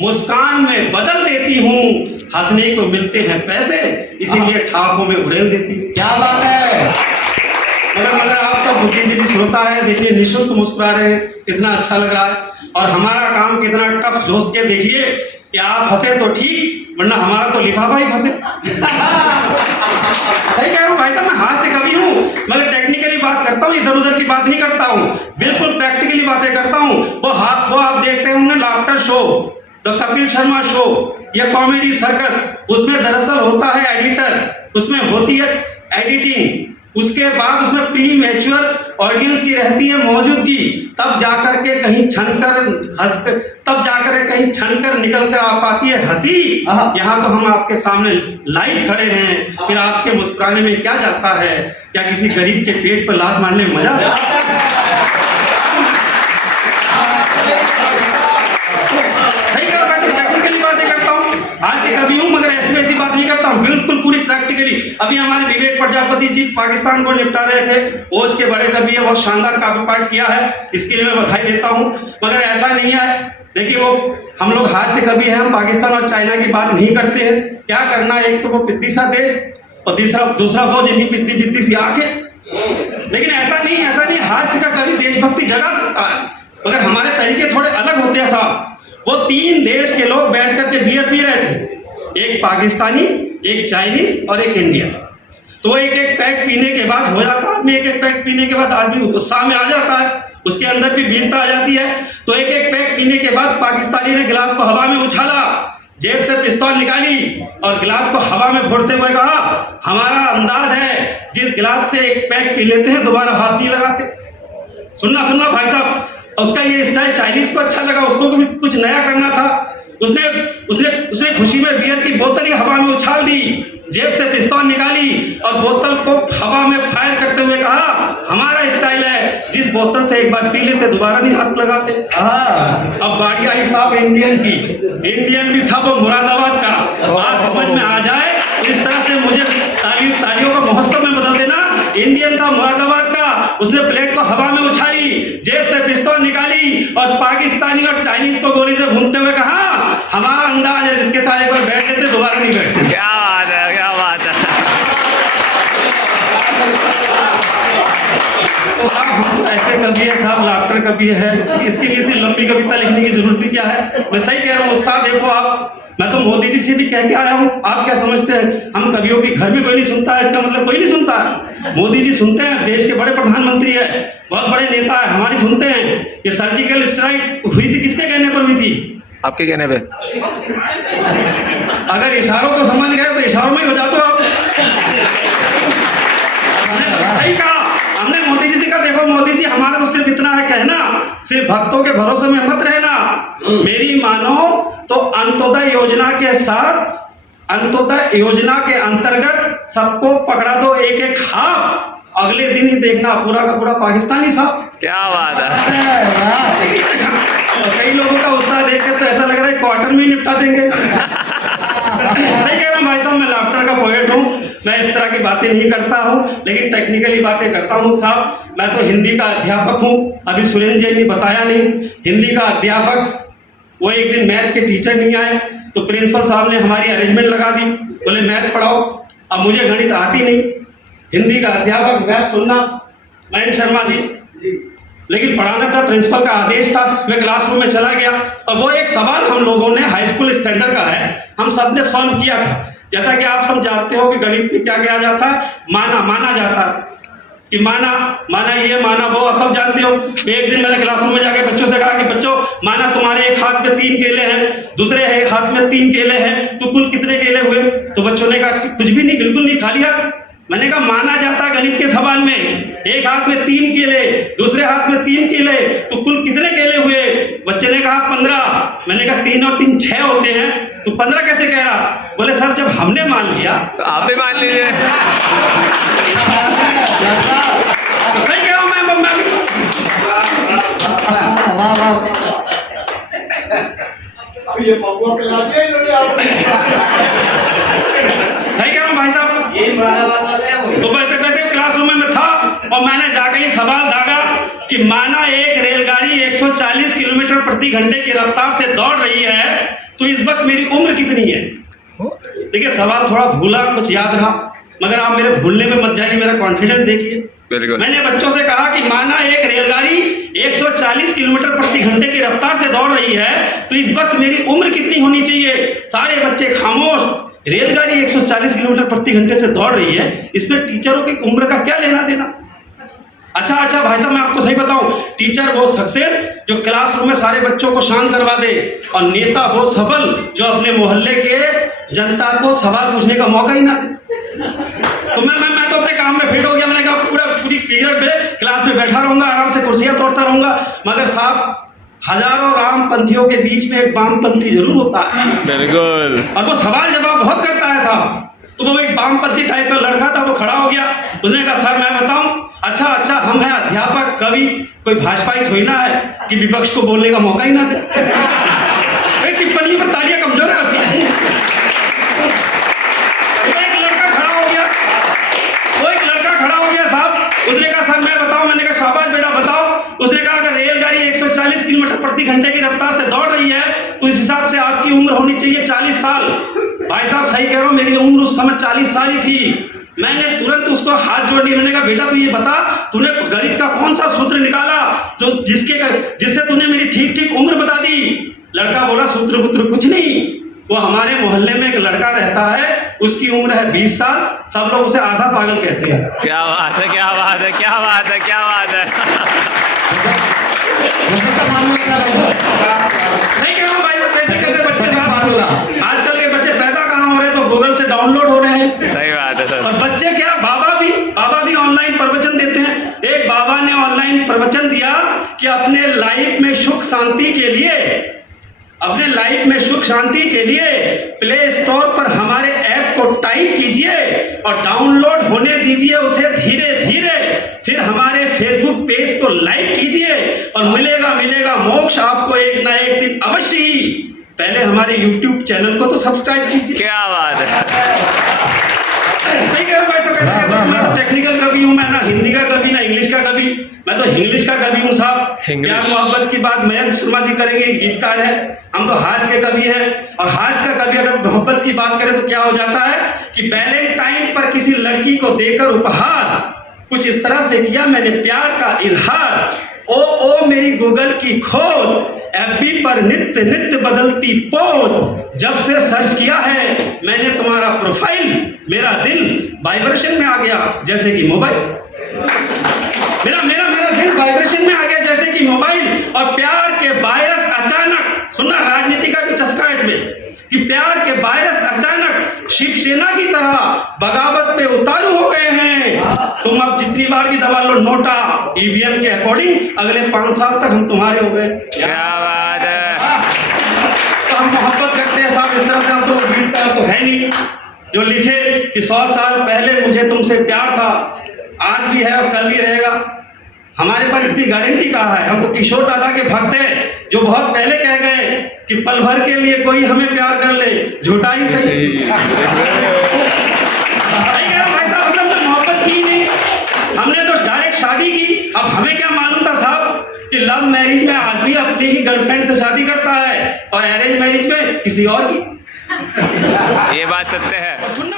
मुस्कान में बदल देती हूँ, हंसने को मिलते हैं पैसे, इसीलिए ठाकों में उड़ेल देती हूँ। क्या बात है। मगर आप सब बुद्धिजीवी श्रोता है, देखिए निःशुल्क मुस्कुरा रहे हैं, कितना अच्छा लग रहा है। और हमारा काम कितना टफ सोच के देखिए कि आप हंसे तो ठीक, वरना हमारा तो लिफाफा ही फंसे। सही कह रहा हूँ भाई साहब, मैं हाथ से कवि हूँ, मगर टेक्निकली बात करता हूँ, इधर उधर की बात नहीं करता हूँ, बिल्कुल प्रैक्टिकली बातें करता हूँ। वो आप देखते होंगे laughter show, the Kapil Sharma show या कॉमेडी सर्कस, उसमें दरअसल होता है एडिटर, उसमें होती है एडिटिंग, उसके बाद उसमें प्री मैच्योर ऑडियंस की रहती है मौजूदगी, तब जाकर के कहीं छनकर निकल कर आ पाती है हंसी। यहाँ तो हम आपके सामने लाइव खड़े हैं, फिर आपके मुस्कुराने में क्या जाता है? क्या किसी गरीब के पेट पर लात मारने में मजा आता है? टेक्निकली बातें करता हूँ, आज से कभी हूँ, मगर ऐसी वैसी बात नहीं करता हूँ, बिल्कुल पूरी प्रैक्टिकली। अभी हमारे विवेक प्रजापति जी पाकिस्तान को निपटा रहे थे, ओज के बड़े कवि है, बहुत शानदार काव्य पाठ किया है, इसके लिए मैं बधाई देता हूँ। मगर ऐसा नहीं है, देखिए वो हम लोग हाथ से कवि हैं, हम पाकिस्तान और चाइना की बात नहीं करते हैं। क्या करना, एक तो वो पिद्दी सा देश और दूसरा वो जिनकी पिद्दी सी आंखें। लेकिन ऐसा नहीं, हाथ से का कवि देशभक्ति जगा सकता है, मगर हमारे तरीके थोड़े अलग होते हैं साहब। वो 3 देश के लोग बैठ करके बियर पी रहे थे, एक पाकिस्तानी, एक चाइनीज और एक इंडियन। तो एक पैक पीने के बाद हो जाता है आदमी, एक पैक पीने के बाद आदमी उत्साह में आ जाता है, उसके अंदर भी वीरता आ जाती है। तो एक पैक पीने के बाद पाकिस्तानी ने गिलास को हवा में उछाला, जेब से पिस्तौल निकाली और गिलास को हवा में फोड़ते हुए कहा, हमारा अंदाज है जिस गिलास से एक पैक पी लेते हैं दोबारा हाथ नहीं लगाते। सुनना भाई साहब, उसका ये स्टाइल चाइनीज को अच्छा लगा, उसको भी कुछ नया करना था। उसने खुशी में बियर की बोतल ही हवा में उछाल दी, जेब से पिस्तौल निकाली और बोतल को हवा में फायर करते हुए कहा, हमारा स्टाइल है जिस बोतल से एक बार पी लेते दोबारा नहीं हाथ लगाते। अब बारी आई साहब इंडियन की, इंडियन भी था वो मुरादाबाद का। बात समझ में आ जाए इस तरह से मुझे तालियों का महोत्सव में बदल देना। इंडियन था मुरादाबाद का, उसने प्लेट को हवा में उछाली, जेब से पिस्तौल निकाली और पाकिस्तानी और चाइनीज को गोली से भूनते हुए कहा, हमारा अंदाज है जिसके साथ एक बार बैठ लेते दोबारा नहीं बैठते। क्या बात है, क्या बात है। तो हम ऐसे कवि है साहब, लाफ्टर कवि है, इसके लिए इतनी लंबी कविता लिखने की जरूरत क्या है? मैं सही कह रहा हूँ उत्साह देखो आप, मैं तो मोदी जी से भी कह के आया हूँ। आप क्या समझते हैं हम कवियों की घर में कोई नहीं सुनता है? इसका मतलब कोई नहीं सुनता है। मोदी जी सुनते हैं, देश के बड़े प्रधानमंत्री है, बहुत बड़े नेता है, हमारी सुनते हैं। ये सर्जिकल स्ट्राइक हुई थी किसके कहने पर हुई थी? आपके कहने पे। अगर इशारों को समझ गए तो इशारों में ही हो जाते हो आप। सही कहा हमने मोदी जी से कहा, देखो मोदी जी हमारा तो सिर्फ इतना है कहना, सिर्फ भक्तों के भरोसे में मत रहना, मेरी मानो तो अंत्योदय योजना के साथ, अंत्योदय योजना के अंतर्गत सबको पकड़ा दो एक एक हाथ, अगले दिन ही देखना पूरा का पूरा पाकिस्तानी साहब। क्या बात है। कई लोगों का उत्साह देखकर तो ऐसा लग रहा है क्वार्टर में ही निपटा देंगे। सही कह रहा हूँ भाई साहब, मैं लाफ्टर का पोएट हूँ, मैं इस तरह की बातें नहीं करता हूँ, लेकिन टेक्निकली बातें करता हूँ साहब। मैं तो हिंदी का अध्यापक हूँ, अभी सुरेंद्र जी ने बताया नहीं, हिंदी का अध्यापक। वो एक दिन मैथ के टीचर नहीं आए तो प्रिंसिपल साहब ने हमारी अरेंजमेंट लगा दी, बोले मैथ पढ़ाओ। अब मुझे गणित आती नहीं, हिंदी का अध्यापक मैथ सुनना मयंक शर्मा जी, लेकिन पढ़ाना था, प्रिंसिपल का आदेश था। मैं क्लासरूम में चला गया और वो एक सवाल हम लोगों ने हाई स्कूल स्टैंडर्ड का है, हम सब ने सॉल्व किया था। जैसा कि आप सब जानते हो कि गणित में क्या किया जाता है, माना जाता है कि माना ये माना वो, आप सब जानते हो। एक दिन मैंने क्लासरूम में जाके बच्चों से कहा कि बच्चों माना तुम्हारे एक हाथ में 3 केले हैं, दूसरे हाथ में 3 केले हैं, तो कुल कितने केले हुए? तो बच्चों ने कहा कि कुछ भी नहीं, बिल्कुल नहीं, खाली हाथ। मैंने कहा माना जाता है गणित के सवाल में, एक हाथ में 3 केले, दूसरे हाथ में 3 केले, तो कुल कितने केले हुए? बच्चे ने कहा 15। मैंने कहा 3 और 3 6 होते हैं, तो 15 कैसे कह रहा? बोले सर जब हमने मान लिया तो आप भी मान लीजिए। तो सही कह रहा हूँ मैं ये पौवा पिला दिया इन्होंने आपने। सही कह रहा हूँ भाई साहब। तो वैसे क्लासरूम में था और मैंने जाके ये सवाल दागा कि माना एक रेलगाड़ी 140 किलोमीटर प्रति घंटे की रफ्तार से दौड़ रही है, तो इस वक्त मेरी उम्र कितनी है? देखिए सवाल थोड़ा भूला, कुछ याद रहा, मगर आप मेरे भूलने में मत जाइए, मेरा कॉन्फिडेंस देखिए। बिल्कुल। मैंने बच्चों से कहा कि माना एक रेलगाड़ी 140 किलोमीटर प्रति घंटे की रफ्तार से दौड़ रही है, तो इस वक्त मेरी उम्र कितनी होनी चाहिए? सारे बच्चे खामोश। रेलगाड़ी 140 किलोमीटर प्रति घंटे से दौड़ रही है, इसमें टीचरों की उम्र का क्या लेना देना? अच्छा भाई साहब, मैं आपको सही बताऊं, टीचर वो सक्सेस जो क्लासरूम में सारे बच्चों को शांत करवा दे, और नेता वो सफल जो अपने मोहल्ले के जनता को सवाल पूछने का मौका ही ना दे। तो मैं तो अपने काम में फिट हो गया। मैंने कहा पूरी पीरियड में क्लास में बैठा रहूंगा, आराम से कुर्सियां तोड़ता रहूंगा, मगर साहब हजारों रामपंथियों के बीच में एक वामपंथी जरूर होता है। बिल्कुल। और वो सवाल जवाब बहुत करता है साहब। तो वो एक वामपंथी टाइप का लड़का था, वो खड़ा हो गया, उसने कहा सर मैं बताऊं, अच्छा हम हैं अध्यापक, कवि, कोई भाजपाई थोड़ी ना है कि विपक्ष को बोलने का मौका ही ना दे। टिप्पणी पर तालियां कमजोर है आपकी। एक लड़का खड़ा हो गया साहब, उसने कहा सर मैं बताऊं। मैंने कहा शाबाश बेटा बताओ। उसने कहा अगर रेलगाड़ी 140 किलोमीटर प्रति घंटे की रफ्तार से दौड़ रही है, तो इस हिसाब से आपकी उम्र होनी चाहिए 40 साल। भाई साहब सही कह रहा हूं, मेरी उम्र उस समय 40 साल ही थी। मैंने तुरंत उसको हाथ जोड़ दिया। मैंने कहा बेटा तू ये बता, तूने गणित का कौन सा सूत्र निकाला जो जिससे तूने मेरी ठीक उम्र बता दी? लड़का बोला सूत्र कुछ नहीं, वो हमारे मोहल्ले में एक लड़का रहता है, उसकी उम्र है 20 साल, सब लोग उसे आधा पागल कहते हैं। क्या बात है, क्या बात है, क्या बात है, क्या बात है। नहीं कह रहा हूं भाई, कैसे बच्चे साहब, आजकल के बच्चे पैदा कहाँ हो रहे हैं? तो गूगल से डाउनलोड हो रहे हैं। सही बात है सर। और बच्चे क्या, बाबा भी ऑनलाइन प्रवचन देते हैं। एक बाबा ने ऑनलाइन प्रवचन दिया कि अपने लाइफ में सुख शांति के लिए प्ले स्टोर पर हमारे ऐप को टाइप कीजिए और डाउनलोड होने दीजिए उसे धीरे धीरे, फिर हमारे फेसबुक पेज को लाइक कीजिए और मिलेगा मोक्ष आपको एक ना एक दिन अवश्य ही। पहले हमारे YouTube चैनल को तो सब्सक्राइब कीजिए। क्या बात है। सही कह रहा हूं, मैं तो टेक्निकल कवि हूं, मैं ना हिंदी का कवि ना इंग्लिश का कवि, मैं तो इंग्लिश का कवि हूं साहब। प्यार मोहब्बत की बात मयंक शर्मा जी करेंगे, गीतकार है, हम तो हास्य के कवि हैं। और हास्य का कवि अगर मोहब्बत की बात करें तो क्या हो जाता है कि वैलेंटाइन पर किसी लड़की को देकर उपहार कुछ इस तरह से किया मैंने प्यार का इजहार, ओ मेरी गूगल की खोज, FB पर नित्य बदलती पोज, जब से सर्च किया है मैंने तुम्हारा प्रोफाइल, मेरा दिल वाइब्रेशन में आ गया जैसे कि मोबाइल। मेरा दिल वाइब्रेशन में आ गया जैसे कि मोबाइल। और प्यार के वायरस अचानक, सुनना राजनीति का भी चस्का है इसमें, कि प्यार के वायरस अचानक शिवसेना की तरह बगावत पे उतारू हो गए हैं। तुम अब जितनी बार भी दबा लो नोटा EVM के अकॉर्डिंग, अगले 5 साल तक हम तुम्हारे हो गए। क्या बात है। तो हम मोहब्बत करते हैं साहब इस तरह से, हम तो गीतकार तो है नहीं जो लिखे कि 100 साल पहले मुझे तुमसे प्यार था, आज भी है और कल भी रहेगा। हमारे पास इतनी गारंटी कहाँ है? हम तो किशोर दादा के भक्त हैं जो बहुत पहले कह गए कि पल भर के लिए कोई हमें प्यार कर ले, झूठा ही सही। भाई साहब हमने तो मोहब्बत की नहीं, हमने तो डायरेक्ट शादी की। अब हमें क्या मालूम था साहब कि लव मैरिज में आदमी अपनी ही गर्लफ्रेंड से शादी करता है और अरेंज मैरिज में किसी और की। ये बात सत्य है। सुनना